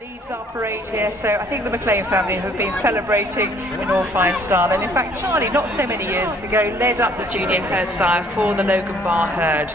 Leads our parade here, so I think the McLean family have been celebrating in all fine style. And in fact, Charlie, not so many years ago, led up the junior herd sire for the Logan Bar herd.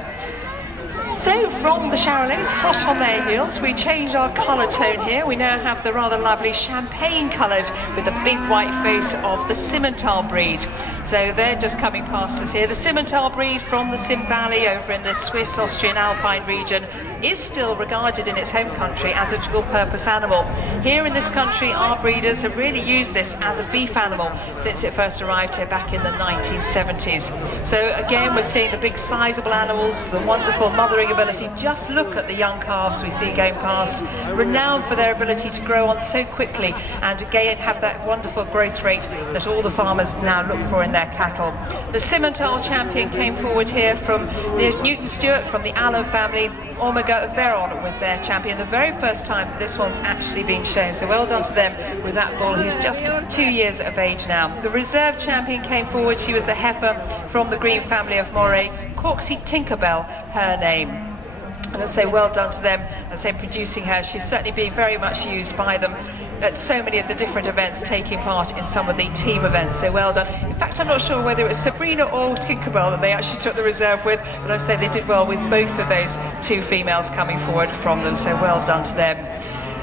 So from the Charolais, hot on their heels, we change our colour tone here. We now have the rather lovely champagne coloured with the big white face of the Simmental breed. So they're just coming past us here. The Simmental breed from the Sim Valley over in the Swiss, Austrian, Alpine region is still regarded in its home country as a dual-purpose animal. Here in this country, our breeders have really used this as a beef animal since it first arrived here back in the 1970s. So again, we're seeing the big sizable animals, the wonderful mothering ability. Just look at the young calves we see going past, renowned for their ability to grow on so quickly and again have that wonderful growth rate that all the farmers now look for in their cattle. The Simmental champion came forward here from Newton Stewart from the Allo family. Omega Veron was their champion the very first time that this one's actually being shown, so well done to them with that bull who's just 2 years of age now. The reserve champion came forward. She was the heifer from the Green family of Moray, Corksy Tinkerbell her name. And I'd say well done to them. I'd say producing her, she's certainly being very much used by them at so many of the different events, taking part in some of the team events, so well done. In fact, I'm not sure whether it was Sabrina or Tinkerbell that they actually took the reserve with, but I'd say they did well with both of those two females coming forward from them, so well done to them.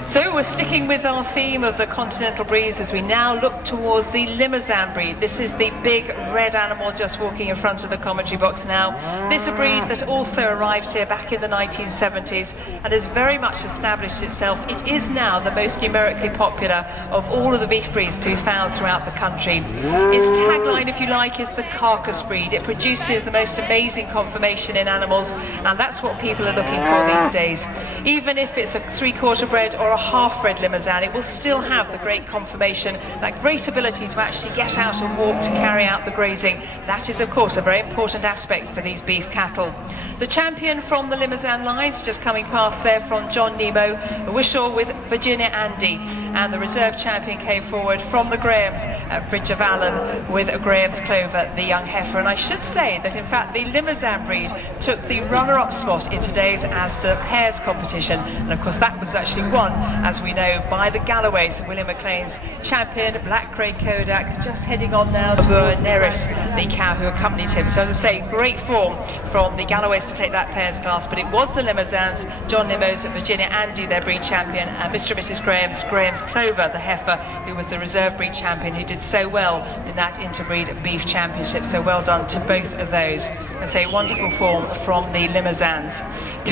So we're sticking with our theme of the continental breeds as we now look towards the Limousin breed. This is the big red animal just walking in front of the commentary box now. This is a breed that also arrived here back in the 1970s and has very much established itself. It is now the most numerically popular of all of the beef breeds to be found throughout the country. Its tagline, if you like, is the carcass breed. It produces the most amazing conformation in animals, and that's what people are looking for these days. Even if it's a three-quarter bred or a half-bred Limousin, it will still have the great conformation, that great ability to actually get out and walk to carry out the grazing. That is, of course, a very important aspect for these beef cattle. The champion from the Limousin lines just coming past there from John Nemo, a Wishaw with Virginia Andy, and the reserve champion came forward from the Grahams at Bridge of Allen with a Graham's Clover, the young heifer. And I should say that in fact the Limousin breed took the runner-up spot in today's Asda Hares competition, and of course that was actually won, as we know, by the Galloways, William McLean's champion, Black Grey Kodak, just heading on now to Neris, the cow who accompanied him. So as I say, great form from the Galloways to take that pairs class, but it was the Limousins, John Nimmo's Virginia Andy, their breed champion, and Mr. and Mrs. Graham's Clover, the heifer, who was the reserve breed champion, who did so well in that interbreed beef championship. So well done to both of those. I say wonderful form from the Limousins.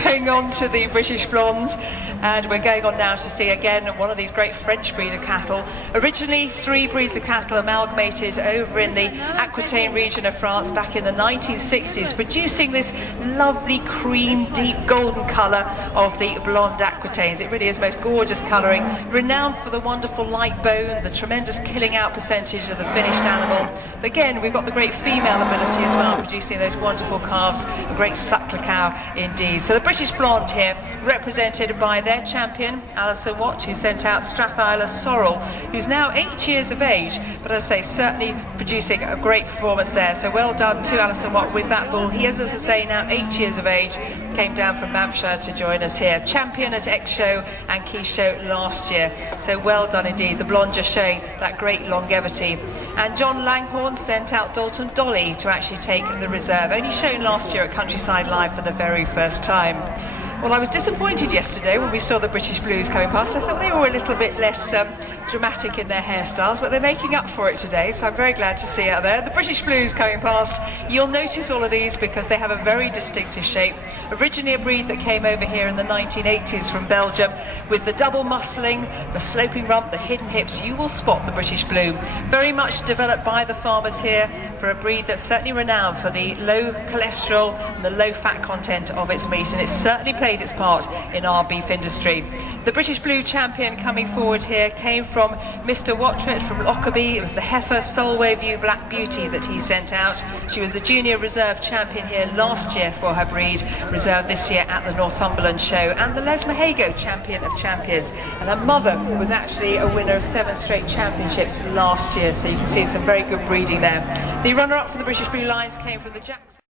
Going on to the British Blondes, and we're going on now to see again one of these great French breed of cattle. Originally 3 breeds of cattle amalgamated over in the Aquitaine region of France back in the 1960s, producing this lovely cream, deep golden colour of the blonde Aquitaines. It really is most gorgeous colouring, renowned for the wonderful light bone, the tremendous killing out percentage of the finished animal. But again, we've got the great female ability as well, producing those wonderful calves, a great suckler cow indeed. So the British Blonde here, represented by their champion, Alison Watt, who sent out Strathyla Sorrel, who's now 8 years of age, but as I say, certainly producing a great performance there. So well done to Alison Watt with that bull. He is, as I say, now 8 years of age, came down from Banffshire to join us here. Champion at X Show and Key Show last year. So well done indeed. The blonde just showing that great longevity. And John Langhorne sent out Dalton Dolly to actually take the reserve, only shown last year at Countryside Live for the very first time. Well, I was disappointed yesterday when we saw the British Blues coming past. I thought they were a little bit less dramatic in their hairstyles, but they're making up for it today, so I'm very glad to see out there. The British Blues coming past. You'll notice all of these because they have a very distinctive shape. Originally a breed that came over here in the 1980s from Belgium with the double muscling, the sloping rump, the hidden hips. You will spot the British Blue. Very much developed by the farmers here for a breed that's certainly renowned for the low cholesterol and the low fat content of its meat, and it's certainly played its part in our beef industry. The British Blue champion coming forward here came from Mr. Wattret from Lockerbie. It was the heifer Solway View Black Beauty that he sent out. She was the junior reserve champion here last year for her breed, reserve this year at the Northumberland Show, and the Les Mahago champion of champions. And her mother was actually a winner of 7 straight championships last year, so you can see some very good breeding there. The runner-up for the British Blue Lions came from the Jack